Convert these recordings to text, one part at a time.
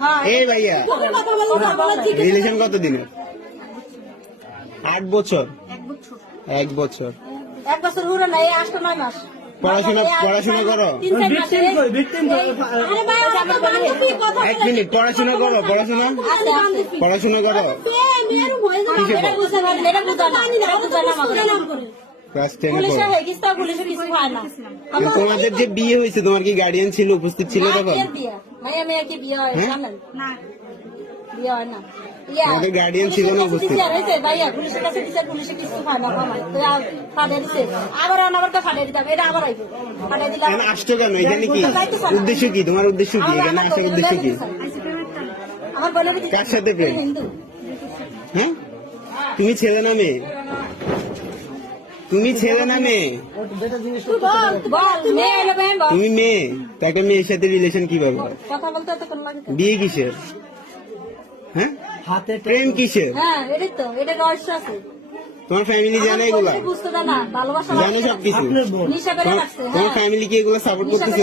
হ্যাঁ এই ভাইয়া রিলেশন কত দিনের আট বছর। এক বছর। এক বছর। এক বছর হলো না এই আষ্ট নয় মাস। পড়াশোনা পড়াশোনা করো। এক মিনিট পড়াশোনা করো পড়াশোনা? পড়াশোনা করো। তোমাদের যে বিয়ে হয়েছে তোমার কি গার্ডিয়ান ছিল উপস্থিত ছিল তখন? মেয়ে কি বিয়ে হয়? হ্যাঁ? জানেন না। বিয়ে হয় না। ইয়া, আমাদের guardian ছিল না উপস্থিত। ভাইয়া, পুলিশের কাছে বিচার, পুলিশে কিছু হয় না, বাবা। তো আর দিছে। আবার আনাবার তো ফাটিয়ে দিতে এটা আবার আইবে। ফাটিয়ে দিলে আসছো কেন? এখানে কি? উদ্দেশ্য কি? তোমার উদ্দেশ্য কি? আমার- এখানে আসার উদ্দেশ্য কি? আমার বোনের কার সাথে প্রেম? হ্যাঁ? তুমি ছেলে না মেয়ে? তুমি ছেলে না মেয়ে? তুমি মেয়ে তাকে মেয়ের সাথে রিলেশন কীভাবে? হয়? কথা বলতে এতক্ষণ লাগে বিয়ে কিসের? হ্যাঁ? প্রেম কিসের? হ্যাঁ এটাই তো এটা রহস্য আছে। তোমার ফ্যামিলি জানে এগুলা? জানে সবকিছু? তোমার ফ্যামিলি কি এগুলো সাপোর্ট করতেছে?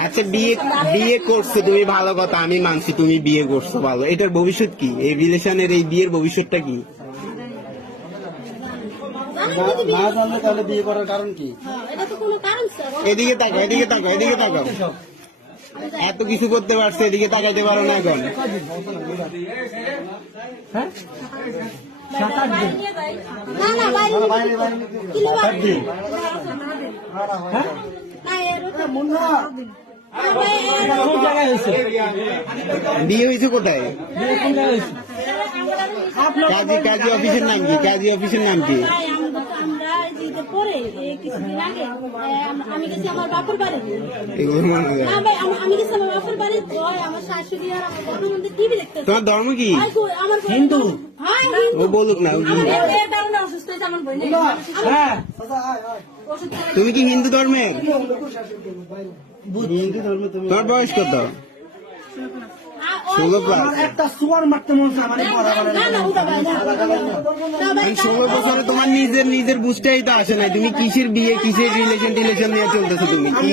আচ্ছা বিয়ে বিয়ে করছ তুমি ভালো কথা আমি মানছি তুমি বিয়ে করছ ভালো। এটার ভবিষ্যৎ কি? এই রিলেশনের এই বিয়ের ভবিষ্যৎটা কি? না জানলে তাহলে বিয়ে করার কারণ কি হ্যাঁ, এটা তো কোনো কারণ স্যার এদিকে তাকাও এদিকে তাকাও এদিকে তাকাও। এত কিছু করতে পারছে এদিকে তাকাইতে পারো না এখন। যাই। না না বাইরে বাইরে বিয়ে হয়েছে কোথায়? কাজী কাজী অফিসের নাম কি? কাজী অফিসের নাম কি ভাই, আমরা তো- আমরা এই যে ঈদের পরে কিছুদিন আগে আমি গেছি আমার বাপুর বাড়ি এগুলো না ভাই আমি- আমি গেছি আমার বাপুর বাড়ি ওই আমার শাশুড়ি আর আমার বড় মন্দির টিভি দেখতেছে। তোমার ধর্ম কি আমার হিন্দু? হ্যাঁ ও বলুক না হ্যাঁ। তুমি কি হিন্দু ধর্মের? হিন্দু ধর্মে তুমি তোমার বয়স কত? ষোলো প্লাস। একটা সুয়ার মারতে মন পড়া না ষোলো বছরে তোমার নিজের নিজের বুঝতেই তো আসে নাই। তুমি কিসের বিয়ে কিসের রিলেশন টিলেশন নিয়ে চলতেছো তুমি? কি?